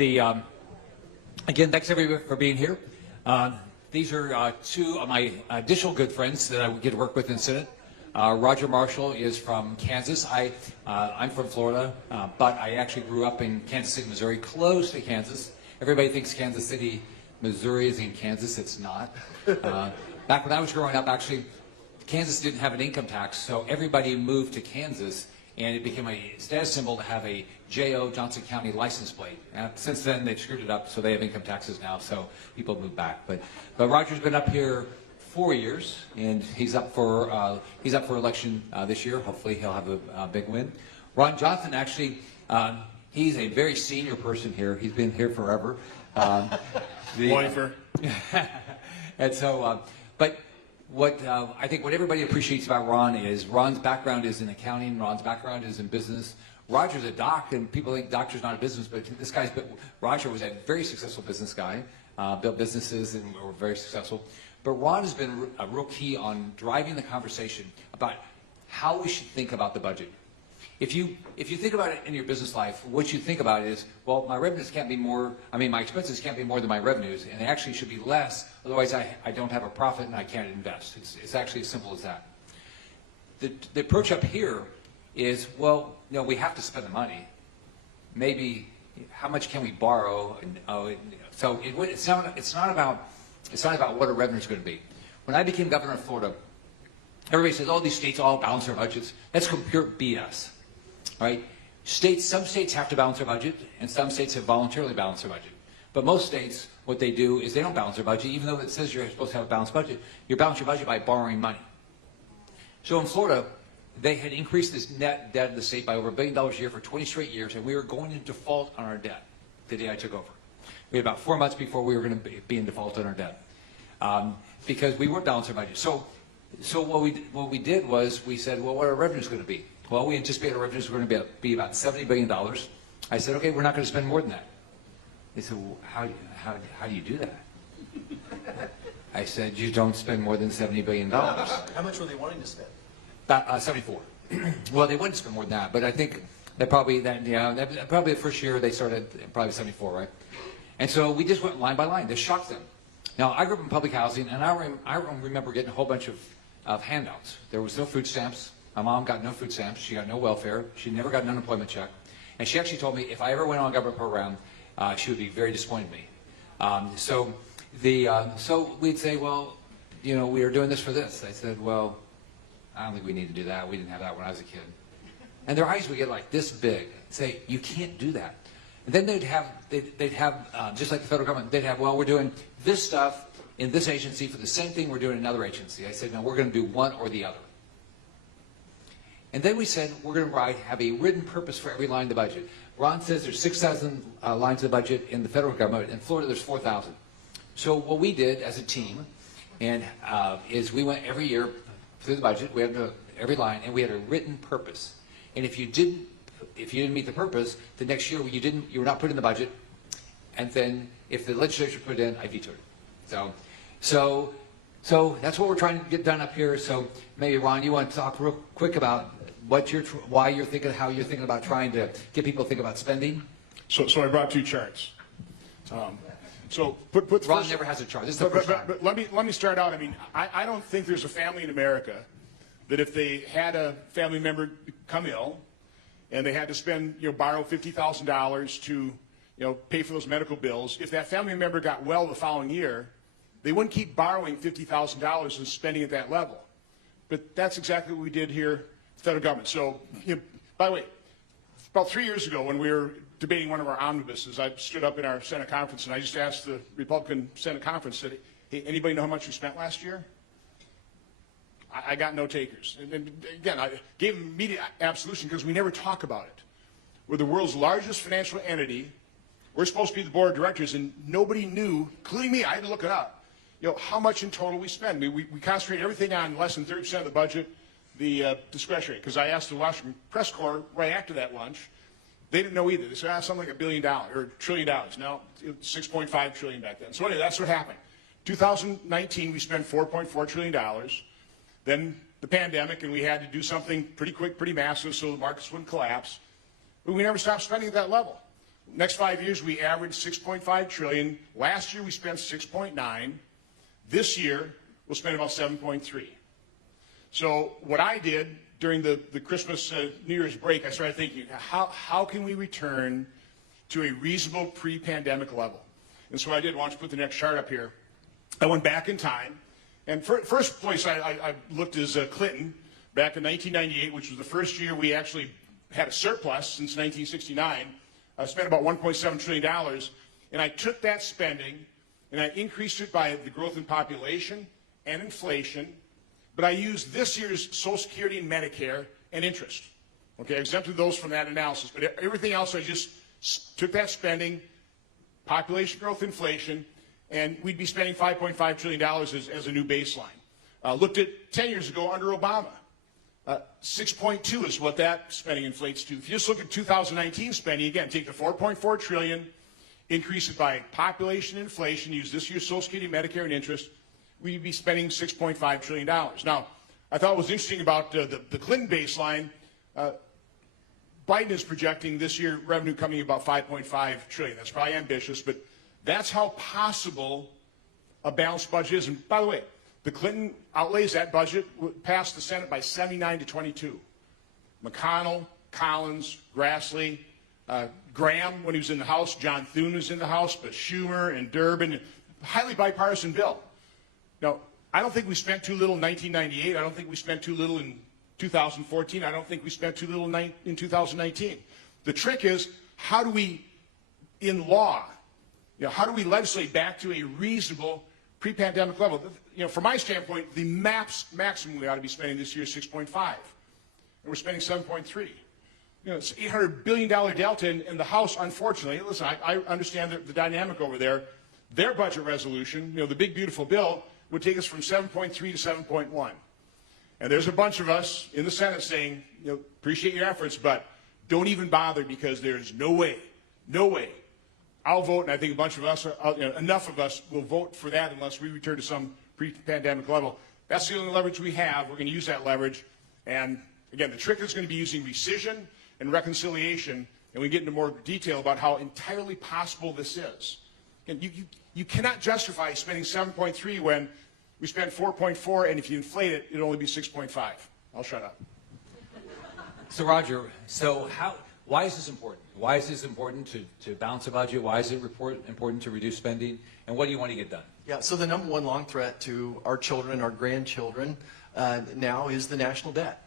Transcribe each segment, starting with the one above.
Again, thanks everybody for being here. These are two of my additional good friends that I get to work with in Senate. Roger Marshall is from Kansas. I'm from Florida, but I actually grew up in Kansas City, Missouri, close to Kansas. Everybody thinks Kansas City, Missouri is in Kansas. It's not. Back when I was growing up, actually, Kansas didn't have an income tax, so everybody moved to Kansas, and it became a status symbol to have a J.O. Johnson County license plate. Since then, they've screwed it up, so they have income taxes now, so people move back. But Roger's been up here 4 years, and he's up for election this year. Hopefully, he'll have a big win. Ron Johnson, actually, he's a very senior person here. He's been here forever. Lifer. And so, but what I think what everybody appreciates about Ron is Ron's background is in accounting. Ron's background is in business. Roger's a doc, and people think doctor's not a business, but Roger was a very successful business guy, built businesses and were very successful. But Ron has been a real key on driving the conversation about how we should think about the budget. If you think about it in your business life, what you think about is, well, my revenues can't be more, my expenses can't be more than my revenues, and they actually should be less, otherwise I don't have a profit and I can't invest. It's actually as simple as that. The approach up here is, well, we have to spend the money. Maybe how much can we borrow? And, so it's not about what our revenue is going to be. When I became governor of Florida, everybody says, oh, these states all balance their budgets. That's pure BS. Right? Some states have to balance their budget, and some states have voluntarily balanced their budget. But most states, what they do is they don't balance their budget, even though it says you're supposed to have a balanced budget. You balance your budget by borrowing money. So in Florida, they had increased this net debt of the state by over $1 billion a year for 20 straight years, and we were going into default on our debt the day I took over. We had about 4 months before we were going to be in default on our debt because we weren't balancing our budget. So what we did was we said, well, what are our revenues going to be? Well, we anticipate our revenues were going to be about $70 billion. I said, okay, we're not going to spend more than that. They said, well, how do you do that? I said, you don't spend more than $70 billion. How much were they wanting to spend? About 74. Well, they wouldn't spend more than that, but I think that probably the first year they started probably 74, right? And so we just went line by line. This shocked them. Now, I grew up in public housing, and I remember getting a whole bunch of handouts. There was no food stamps. My mom got no food stamps. She got no welfare. She never got an unemployment check. And she actually told me if I ever went on a government program, she would be very disappointed in me. So we'd say, well, we are doing this for this. I said, well, I don't think we need to do that. We didn't have that when I was a kid. And their eyes would get like this big. Say, you can't do that. And then they'd have just like the federal government, they'd have, well, we're doing this stuff in this agency for the same thing we're doing in another agency. I said, no, we're going to do one or the other. And then we said, we're going to have a written purpose for every line of the budget. Ron says there's 6,000 lines of the budget in the federal government. In Florida, there's 4,000. So what we did as a team is we went every year through the budget. We had every line, and we had a written purpose. And if you didn't meet the purpose, the next year you were not put in the budget. And then if the legislature put it in, I vetoed it. So that's what we're trying to get done up here. So maybe Ron, you want to talk real quick about how you're thinking about trying to get people to think about spending? So I brought two charts. So put Ron never has a chart. This is the first time. But let me start out. I don't think there's a family in America that if they had a family member come ill and they had to borrow $50,000 to pay for those medical bills, if that family member got well the following year, they wouldn't keep borrowing $50,000 and spending at that level. But that's exactly what we did here, the federal government. So, by the way, about 3 years ago when we were debating one of our omnibuses, I stood up in our Senate conference and I just asked the Republican Senate conference, said, hey, anybody know how much we spent last year? I got no takers. And again, I gave them immediate absolution because we never talk about it. We're the world's largest financial entity. We're supposed to be the board of directors, and nobody knew, including me, I had to look it up, how much in total we spend. We concentrate everything on less than 30% of the budget, the discretionary. Because I asked the Washington Press Corps right after that lunch, they didn't know either. They said, something like $1 billion or $1 trillion. No, $6.5 trillion back then. So anyway, that's what happened. 2019, we spent $4.4 trillion. Then the pandemic, and we had to do something pretty quick, pretty massive, so the markets wouldn't collapse. But we never stopped spending at that level. Next 5 years, we averaged 6.5 trillion. Last year, we spent 6.9. This year, we'll spend about 7.3. So what I did during the Christmas, New Year's break, I started thinking, how can we return to a reasonable pre-pandemic level? And so what I did, why don't you put the next chart up here? I went back in time, and first place I looked is Clinton, back in 1998, which was the first year we actually had a surplus since 1969. I spent about $1.7 trillion, and I took that spending and I increased it by the growth in population and inflation, but I used this year's Social Security and Medicare and interest. Okay, I exempted those from that analysis, but everything else I just took that spending, population growth, inflation, and we'd be spending $5.5 trillion as a new baseline. Looked at 10 years ago under Obama. 6.2 is what that spending inflates to. If you just look at 2019 spending, again, take the 4.4 trillion, increase it by population, inflation, use this year's Social Security, Medicare, and interest, we'd be spending $6.5 trillion. Now, I thought what was interesting about the Clinton baseline, Biden is projecting this year revenue coming about 5.5 trillion. That's probably ambitious, but that's how possible a balanced budget is. And by the way, the Clinton outlays that budget passed the Senate by 79 to 22. McConnell, Collins, Grassley, Graham when he was in the House, John Thune was in the House, but Schumer and Durbin, highly bipartisan bill. Now, I don't think we spent too little in 1998. I don't think we spent too little in 2014. I don't think we spent too little in 2019. The trick is, how do we, in law, how do we legislate back to a reasonable pre-pandemic level? From my standpoint, the maximum we ought to be spending this year is 6.5, and we're spending 7.3. It's an $800 billion delta, and the House, unfortunately, listen, I understand the dynamic over there. Their budget resolution, the big beautiful bill, would take us from 7.3 to 7.1. And there's a bunch of us in the Senate saying, appreciate your efforts, but don't even bother, because there's no way, I'll vote, and I think a bunch of us, enough of us will vote for that unless we return to some pre-pandemic level. That's the only leverage we have. We're going to use that leverage. And again, the trick is going to be using rescission and reconciliation, and we get into more detail about how entirely possible this is. And you cannot justify spending 7.3 when we spend 4.4, and if you inflate it, it'll only be 6.5. I'll shut up. So Roger, why is this important? Why is this important to balance a budget? Why is it important to reduce spending? And what do you want to get done? Yeah, so the number one long threat to our children and our grandchildren now is the national debt.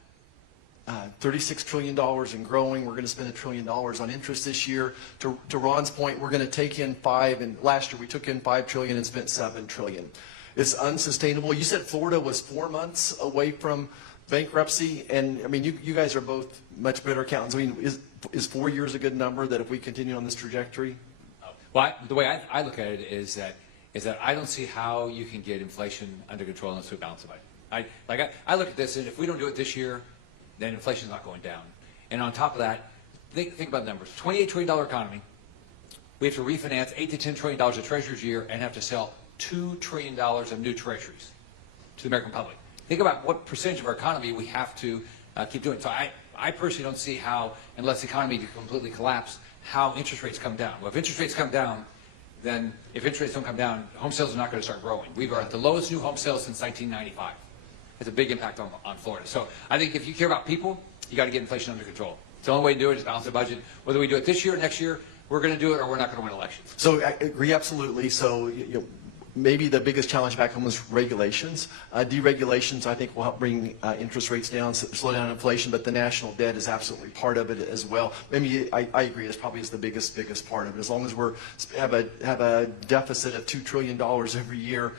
$36 trillion and growing. We're going to spend $1 trillion on interest this year. To Ron's point, we're going to take in and last year we took in $5 trillion and spent $7 trillion. It's unsustainable. You said Florida was 4 months away from bankruptcy, and I mean, you guys are both much better accountants. I mean, is 4 years a good number that if we continue on this trajectory? Well, the way I look at it is that I don't see how you can get inflation under control unless we balance the budget. I look at this, and if we don't do it this year, then inflation's not going down. And on top of that, think about the numbers. $28 trillion economy. We have to refinance $8 to $10 trillion of treasuries a year and have to sell $2 trillion of new treasuries to the American public. Think about what percentage of our economy we have to keep doing. So I personally don't see how, unless the economy completely collapse, how interest rates come down. Well, if interest rates come down, then if interest rates don't come down, home sales are not going to start growing. We are at the lowest new home sales since 1995. It's a big impact on Florida. So I think if you care about people, you got to get inflation under control. It's the only way to do it is balance the budget. Whether we do it this year or next year, we're going to do it or we're not going to win elections. So I agree absolutely. So maybe the biggest challenge back home was regulations. Deregulations, I think, will help bring interest rates down, slow down inflation, but the national debt is absolutely part of it as well. Maybe I agree, it probably is the biggest part of it. As long as we have a deficit of $2 trillion every year,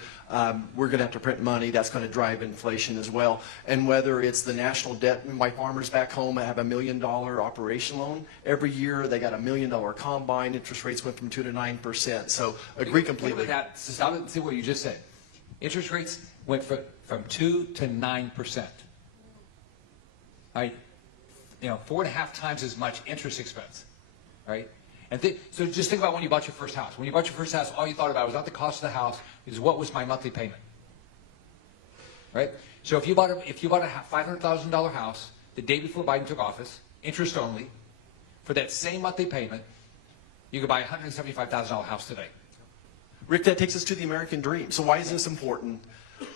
we're going to have to print money. That's going to drive inflation as well. And whether it's the national debt, my farmers back home have $1 million operation loan every year. They got $1 million combine. Interest rates went from 2 to 9%. So agree completely. That, stop and see what you just said. Interest rates went from 2 to 9%. All right, 4.5 times as much interest expense. All right. And so just think about when you bought your first house. When you bought your first house, all you thought about was not the cost of the house, is what was my monthly payment. Right? So if you bought a $500,000 house the day before Biden took office, interest only, for that same monthly payment, You could buy a $175,000 house today. Rick, that takes us to the American dream. So why is this important?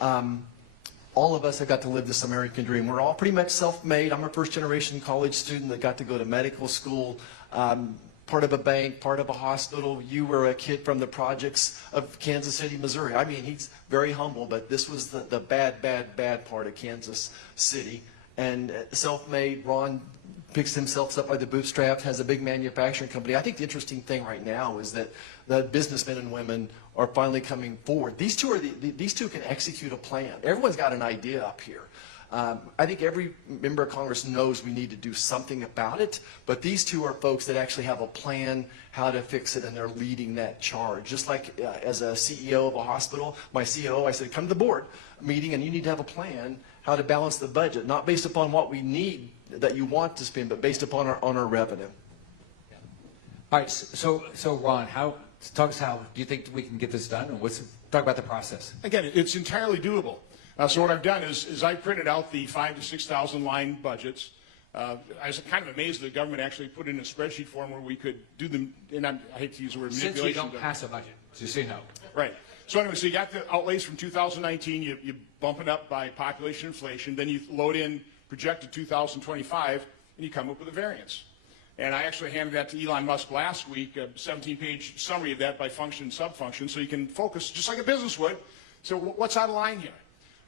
All of us have got to live this American dream. We're all pretty much self-made. I'm a first-generation college student that got to go to medical school, part of a bank, part of a hospital. You were a kid from the projects of Kansas City, Missouri. I mean, he's very humble, but this was the bad part of Kansas City. And self-made, Ron picks himself up by the bootstraps, has a big manufacturing company. I think the interesting thing right now is that the businessmen and women are finally coming forward. These two can execute a plan. Everyone's got an idea up here. I think every member of Congress knows we need to do something about it, but these two are folks that actually have a plan how to fix it, and they're leading that charge. Just like as a CEO of a hospital, my COO, I said, come to the board meeting and you need to have a plan how to balance the budget, not based upon what we need that you want to spend, but based upon our revenue. All right, so Ron, talk us how do you think we can get this done? And talk about the process. Again, it's entirely doable. So what I've done is I printed out the 5,000 to 6,000 line budgets. I was kind of amazed the government actually put in a spreadsheet form where we could do them, and I hate to use the word manipulation. Since we don't pass a budget, just so you know. Right. So anyway, so you got the outlays from 2019, you bump it up by population inflation, then you load in projected 2025, and you come up with a variance. And I actually handed that to Elon Musk last week, a 17-page summary of that by function and subfunction, so you can focus, just like a business would. So what's out of line here?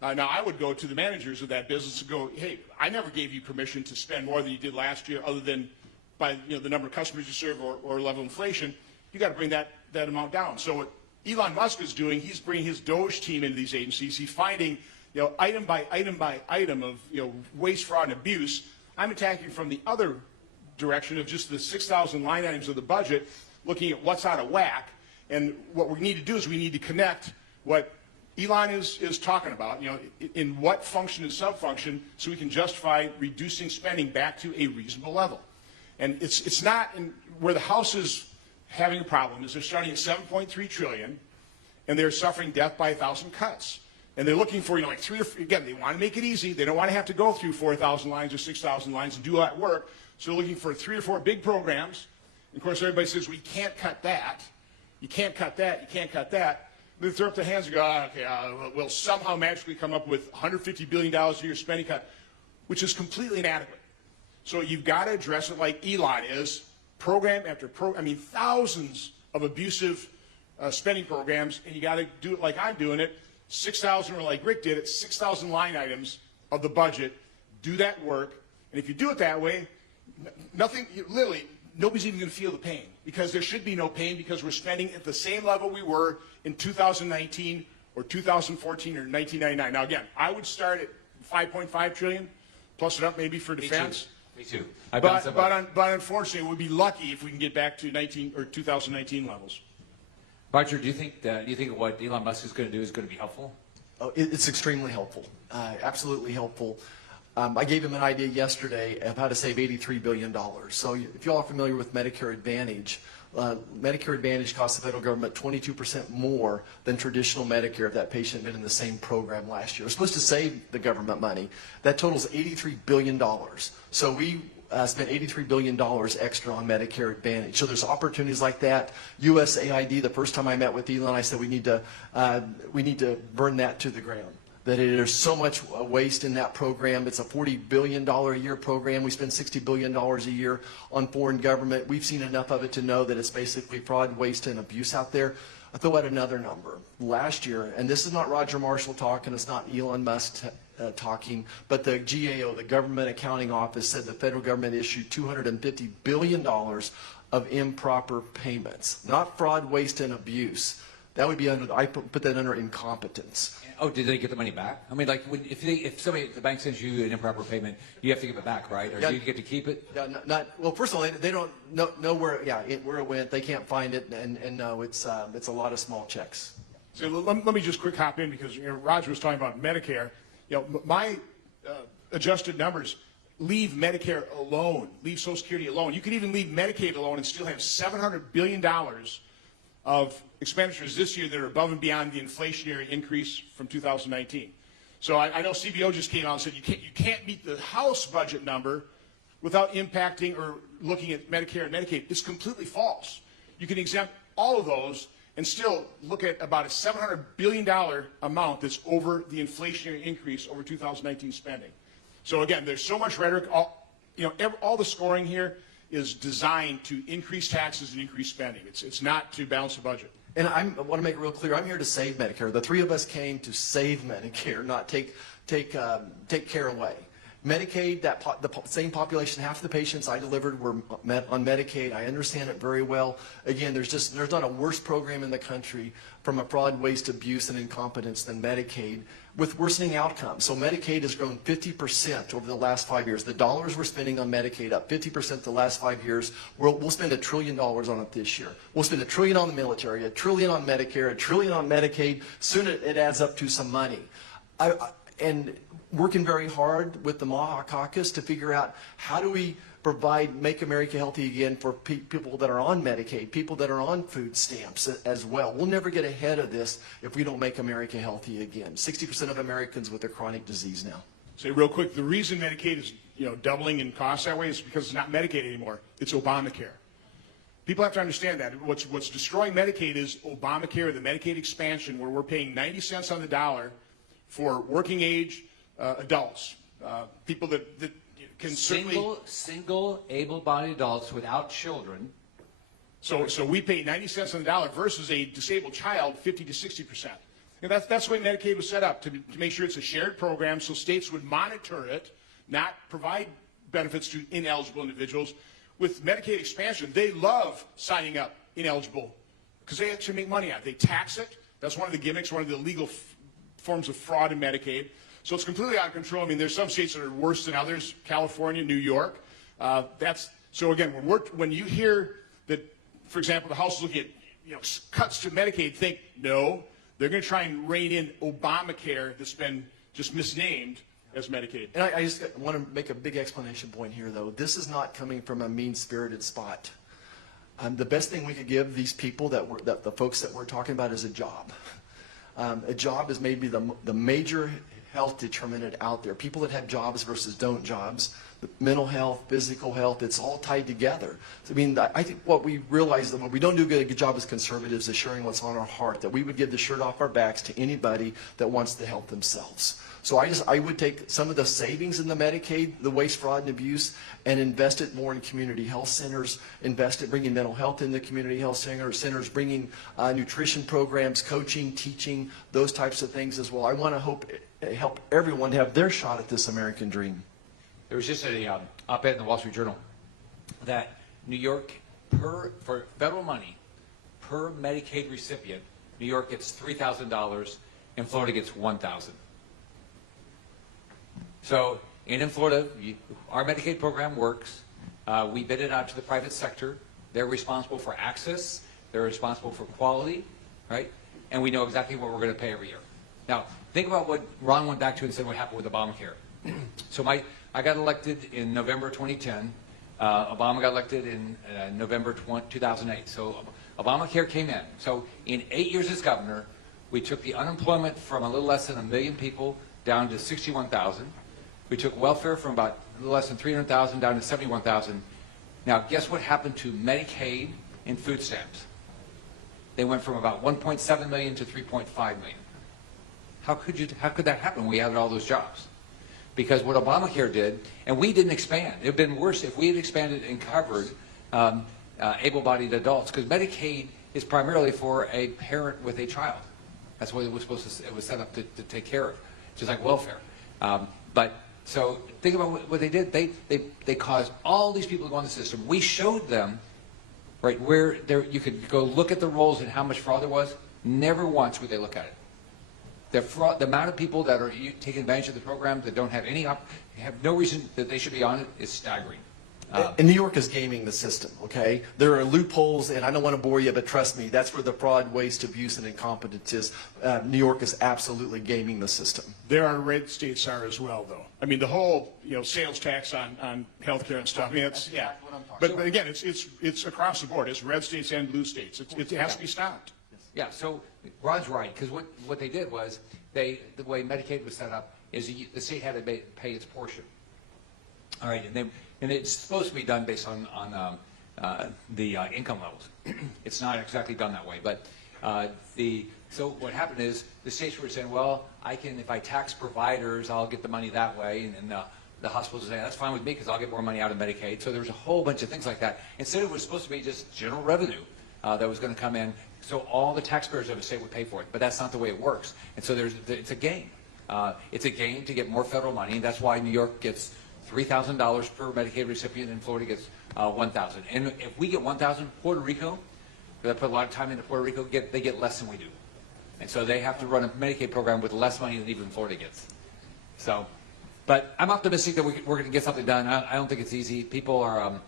Now, I would go to the managers of that business and go, hey, I never gave you permission to spend more than you did last year, other than by the number of customers you serve or level of inflation. You got to bring that amount down. So what Elon Musk is doing, he's bringing his Doge team into these agencies. He's finding item by item of waste, fraud, and abuse. I'm attacking from the other direction of just the 6,000 line items of the budget, looking at what's out of whack. And what we need to do is we need to connect what Elon is talking about, in what function and subfunction, so we can justify reducing spending back to a reasonable level. And it's not where the House is having a problem is they're starting at 7.3 trillion, and they're suffering death by 1,000 cuts. And they're looking for, like again, they want to make it easy. They don't want to have to go through 4,000 lines or 6,000 lines and do all that work. So they're looking for 3 or 4 big programs. And of course, everybody says, we can't cut that. You can't cut that. You can't cut that. They throw up their hands and go, we'll somehow magically come up with $150 billion a year spending cut, which is completely inadequate. So you've got to address it like Elon is, program after program. I mean, thousands of abusive spending programs, and you got to do it like I'm doing it. 6,000, or like Rick did it, 6,000 line items of the budget. Do that work, and if you do it that way, literally, nobody's even going to feel the pain, because there should be no pain, because we're spending at the same level we were in 2019 or 2014 or 1999. Now, again, I would start at 5.5 trillion, plus it up maybe for defense. Me too. But unfortunately, we'd be lucky if we can get back to 2019 levels. Roger, do you think what Elon Musk is going to do is going to be helpful? Oh, it's extremely helpful, absolutely helpful. I gave him an idea yesterday of how to save $83 billion. So if you all are familiar with Medicare Advantage, Medicare Advantage costs the federal government 22% more than traditional Medicare if that patient had been in the same program last year. We're supposed to save the government money. That totals $83 billion. So we spent $83 billion extra on Medicare Advantage. So there's opportunities like that. USAID, the first time I met with Elon, I said we need to burn that to the ground. That there's so much waste in that program. It's a $40 billion a year program. We spend $60 billion a year on foreign government. We've seen enough of it to know that it's basically fraud, waste, and abuse out there. I'll throw out another number. Last year, and this is not Roger Marshall talking, it's not Elon Musk talking, but the GAO, the Government Accounting Office, said the federal government issued $250 billion of improper payments. Not fraud, waste, and abuse. That would be I put that under incompetence. Oh, did they get the money back? I mean, like, if the bank sends you an improper payment, you have to give it back, right? Or do you get to keep it? Yeah, well, first of all, they don't know where it went. They can't find it, and no, it's a lot of small checks. So let me just quick hop in, because Roger was talking about Medicare. My adjusted numbers leave Medicare alone, leave Social Security alone. You could even leave Medicaid alone and still have $700 billion of expenditures this year that are above and beyond the inflationary increase from 2019. So I know CBO just came out and said you can't meet the House budget number without impacting or looking at Medicare and Medicaid. It's completely false. you can exempt all of those and still look at about a $700 billion amount that's over the inflationary increase over 2019 spending. So again, there's so much rhetoric. All the scoring here is designed to increase taxes and increase spending. It's not to balance the budget. And I want to make it real clear, I'm here to save Medicare. The three of us came to save Medicare, not take care away. Medicaid, the same population, half the patients I delivered were on Medicaid. I understand it very well. Again, there's not a worse program in the country from a fraud, waste, abuse, and incompetence than Medicaid, with worsening outcomes. So Medicaid has grown 50% over the last 5 years. The dollars we're spending on Medicaid up 50% the last 5 years. We'll spend $1 trillion on it this year. We'll spend $1 trillion on the military, $1 trillion on Medicare, $1 trillion on Medicaid. Soon it adds up to some money. And working very hard with the Maha Caucus to figure out how do we provide Make America Healthy again for people that are on Medicaid, people that are on food stamps as well. We'll never get ahead of this if we don't make America healthy again. 60% of Americans with a chronic disease now. Say real quick, the reason Medicaid is doubling in cost that way is because it's not Medicaid anymore. It's Obamacare. People have to understand that. What's destroying Medicaid is Obamacare, the Medicaid expansion, where we're paying 90 cents on the dollar for working age adults, people that can single able-bodied adults without children. So we pay 90 cents on the dollar versus a disabled child 50 to 60%. And that's the way Medicaid was set up, to make sure it's a shared program so states would monitor it, not provide benefits to ineligible individuals. With Medicaid expansion, they love signing up ineligible because they actually make money out of it. They tax it. That's one of the gimmicks, one of the legal forms of fraud in Medicaid. So it's completely out of control. I mean, there's some states that are worse than others, California, New York. So again, when you hear that, for example, the House is looking at cuts to Medicaid, think, no, they're going to try and rein in Obamacare that's been just misnamed as Medicaid. And I just want to make a big explanation point here, though. This is not coming from a mean-spirited spot. The best thing we could give these people, that the folks that we're talking about, is a job. A job is maybe the major health determinant out there. People that have jobs versus don't jobs, mental health, physical health, it's all tied together. So, I mean, I think what we realize that when we don't do a good job as conservatives is sharing what's on our heart, that we would give the shirt off our backs to anybody that wants to help themselves. So I would take some of the savings in the Medicaid, the waste, fraud, and abuse, and invest it more in community health centers, invest it bringing mental health into community health centers, bringing nutrition programs, coaching, teaching, those types of things as well. I want to help everyone have their shot at this American dream. There was just an op-ed in the Wall Street Journal that New York, for federal money, per Medicaid recipient, New York gets $3,000 and Florida gets $1,000. So, in Florida, our Medicaid program works. We bid it out to the private sector. They're responsible for access. They're responsible for quality, right? And we know exactly what we're going to pay every year. Now, think about what Ron went back to and said what happened with Obamacare. So I got elected in November 2010. Obama got elected in November 2008. So Obamacare came in. So in 8 years as governor, we took the unemployment from a little less than 1 million people down to 61,000. We took welfare from about a little less than 300,000 down to 71,000. Now, guess what happened to Medicaid and food stamps? They went from about 1.7 million to 3.5 million. How could that happen? We added all those jobs. Because what Obamacare did, and we didn't expand. It would have been worse if we had expanded and covered able-bodied adults, because Medicaid is primarily for a parent with a child. That's what it was it was set up to take care of, just like welfare. So think about what they did. They caused all these people to go in the system. We showed them, right, where you could go look at the rolls and how much fraud there was. Never once would they look at it. The amount of people that are taking advantage of the program that don't have have no reason that they should be on it is staggering. And New York is gaming the system, okay? There are loopholes, and I don't want to bore you, but trust me, that's where the fraud, waste, abuse, and incompetence is. New York is absolutely gaming the system. There are red states are as well, though. I mean, the whole sales tax on healthcare and stuff. I mean, it's But again, it's across the board. It's red states and blue states. It has to be stopped. Yeah. So Rod's right, because what they did was the way Medicaid was set up is the state had to pay its portion. All right, and it's supposed to be done based on income levels. It's not exactly done that way, but so what happened is the states were saying, well, if I tax providers, I'll get the money that way, and the hospitals are saying, that's fine with me because I'll get more money out of Medicaid. So there was a whole bunch of things like that. Instead, it was supposed to be just general revenue that was going to come in, so all the taxpayers of a state would pay for it. But that's not the way it works. And so it's a game. It's a game to get more federal money. That's why New York gets $3,000 per Medicaid recipient, and Florida gets $1,000. And if we get $1,000, Puerto Rico, they put a lot of time into Puerto Rico, they get less than we do. And so they have to run a Medicaid program with less money than even Florida gets. So, but I'm optimistic that we're going to get something done. I don't think it's easy. People are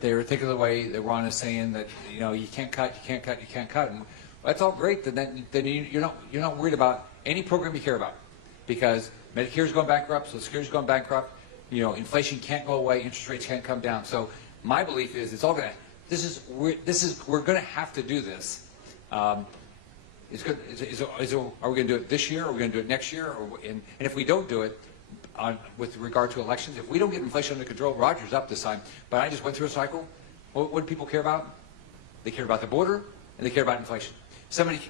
they're thinking the way that Ron is saying that, you can't cut, you can't cut, you can't cut. And that's all great. Then you're not worried about any program you care about, because Medicare's going bankrupt, Social Security's going bankrupt. Inflation can't go away, interest rates can't come down. So my belief is it's all going to. We're going to have to do this. Are we going to do it this year? Are we going to do it next year? And if we don't do it, with regard to elections, if we don't get inflation under control, Roger's up this time. But I just went through a cycle. What do people care about? They care about the border, and they care about inflation. The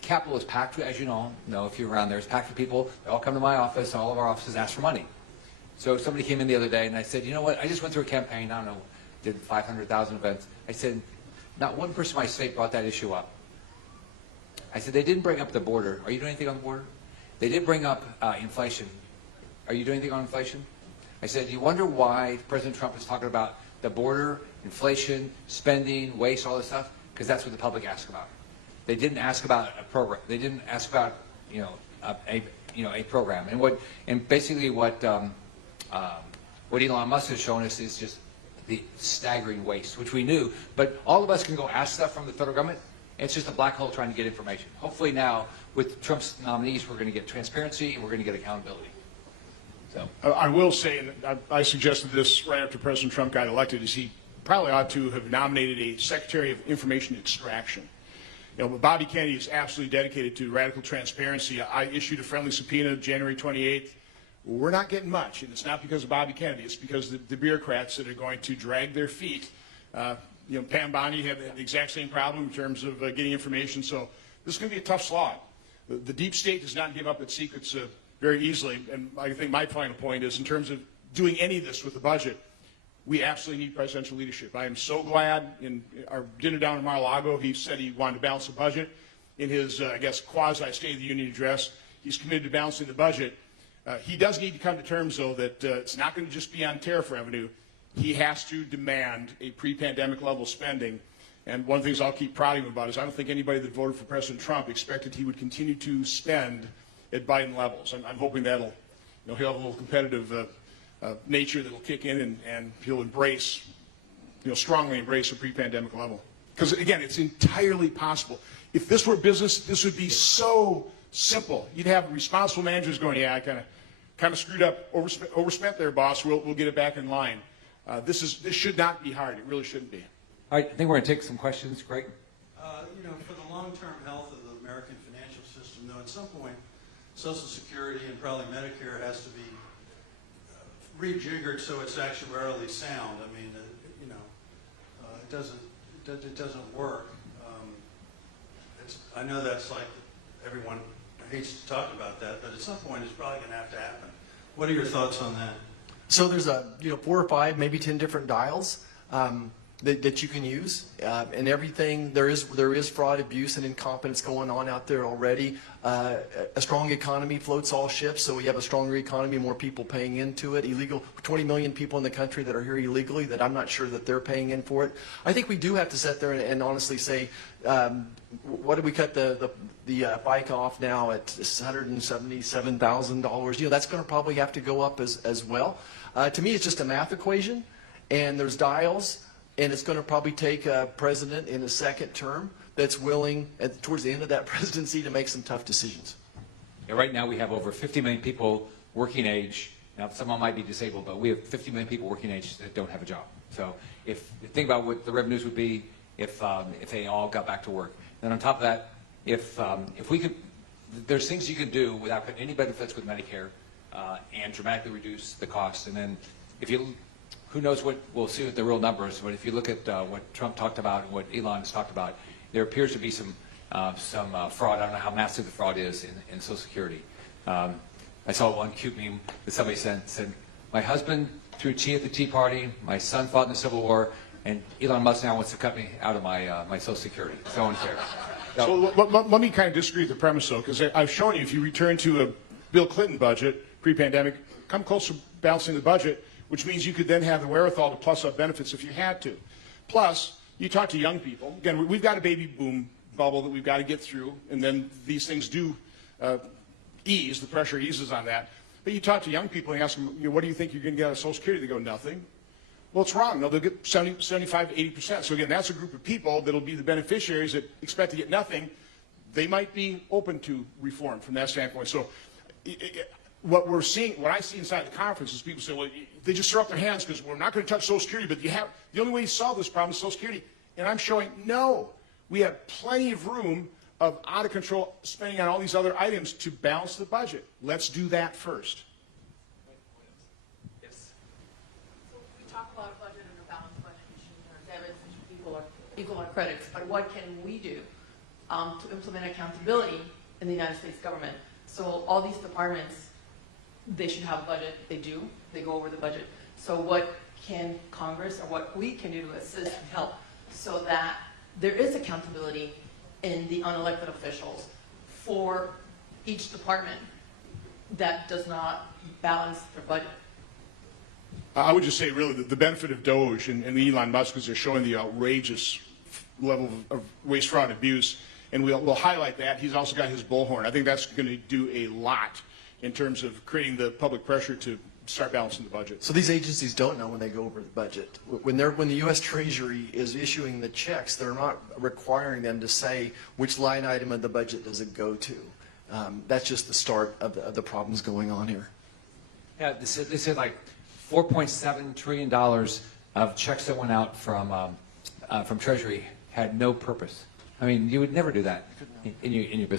Capitol is packed, as you know, if you're around there, it's packed with people. They all come to my office. All of our offices ask for money. So somebody came in the other day, and I said, you know what? I just went through a campaign. I don't know, did 500,000 events. I said, not one person in my state brought that issue up. I said, they didn't bring up the border. Are you doing anything on the border? They did bring up inflation. Are you doing anything on inflation? I said, you wonder why President Trump is talking about the border, inflation, spending, waste, all this stuff? Because that's what the public asked about. They didn't ask about a program. They didn't ask about a program. And basically what Elon Musk has shown us is just the staggering waste, which we knew. But all of us can go ask stuff from the federal government. It's just a black hole trying to get information. Hopefully now, with Trump's nominees, we're going to get transparency and we're going to get accountability. So I will say, and I suggested this right after President Trump got elected, is he probably ought to have nominated a Secretary of Information Extraction. But Bobby Kennedy is absolutely dedicated to radical transparency. I issued a friendly subpoena January 28th. We're not getting much, and it's not because of Bobby Kennedy. It's because the bureaucrats that are going to drag their feet. Pam Bondi had the exact same problem in terms of getting information. So this is going to be a tough slog. The deep state does not give up its secrets very easily. And I think my final point is, in terms of doing any of this with the budget, we absolutely need presidential leadership. I am so glad in our dinner down in Mar-a-Lago, he said he wanted to balance the budget. In his, quasi-State of the Union address, he's committed to balancing the budget. He does need to come to terms, though, that it's not going to just be on tariff revenue. He has to demand a pre-pandemic level spending. And one of the things I'll keep prodding him about is I don't think anybody that voted for President Trump expected he would continue to spend at Biden levels. I'm hoping that'll, he'll have a little competitive nature that'll kick in, and he'll embrace, strongly embrace a pre-pandemic level. Because again, it's entirely possible. If this were business, this would be so simple. You'd have responsible managers going, yeah, I kind of screwed up, overspent there, boss. We'll get it back in line. This should not be hard. It really shouldn't be. All right, I think we're going to take some questions. Greg? For the long-term health of the American financial system, though, at some point, Social Security and probably Medicare has to be rejiggered so it's actuarially sound. I mean, it doesn't work. I know that's like everyone hates to talk about that, but at some point it's probably going to have to happen. What are your thoughts on that? So there's 4 or 5, maybe 10 different dials that you can use, and everything. There is fraud, abuse, and incompetence going on out there already. A strong economy floats all ships, so we have a stronger economy, more people paying into it. 20 million people in the country that are here illegally, that I'm not sure that they're paying in for it. I think we do have to sit there and honestly say, what did we cut the FICA off now at $177,000? That's going to probably have to go up as well. To me, it's just a math equation, and there's dials, and it's going to probably take a president in a second term that's willing, towards the end of that presidency, to make some tough decisions. Yeah, right now we have over 50 million people working age. Now, some of them might be disabled, but we have 50 million people working age that don't have a job. So think about what the revenues would be if they all got back to work. Then on top of that, if we could, there's things you can do without putting any benefits with Medicare and dramatically reduce the cost. And then if you who knows what, we'll see what the real numbers, but if you look at what Trump talked about and what Elon has talked about, there appears to be some fraud. I don't know how massive the fraud is in Social Security. I saw one cute meme that somebody said, my husband threw tea at the Tea Party, my son fought in the Civil War, and Elon Musk now wants to cut me out of my Social Security. So unfair. So let me kind of disagree with the premise, though, because I've shown you if you return to a Bill Clinton budget, pre-pandemic, come close to balancing the budget, which means you could then have the wherewithal to plus up benefits if you had to. Plus, you talk to young people. Again, we've got a baby boom bubble that we've got to get through, and then these things do ease, the pressure eases on that. But you talk to young people and ask them, what do you think you're going to get out of Social Security? They go, nothing. Well, it's wrong. No, they'll get 75 to 80%. So again, that's a group of people that'll be the beneficiaries that expect to get nothing. They might be open to reform from that standpoint. So what we're seeing, what I see inside the conference is people say, well, they just throw up their hands because we're not going to touch Social Security, but the only way you solve this problem is Social Security. And I'm showing, no, we have plenty of room of out of control spending on all these other items to balance the budget. Let's do that first. We talk about a budget and a balanced budget, you shouldn't have debits, it should equal our credits, but what can we do to implement accountability in the United States government? So all these departments, they should have a budget, they do, they go over the budget. So what can Congress or what we can do to assist and help so that there is accountability in the unelected officials for each department that does not balance their budget? I would just say, really, the benefit of Doge and Elon Musk is they're showing the outrageous level of waste, fraud, and abuse, and we'll highlight that. He's also got his bullhorn. I think that's going to do a lot in terms of creating the public pressure to start balancing the budget. So these agencies don't know when they go over the budget. When the U.S. Treasury is issuing the checks, they're not requiring them to say which line item of the budget does it go to. That's just the start of the problems going on here. Yeah, they said like $4.7 trillion of checks that went out from Treasury had no purpose. I mean, you would never do that in your business.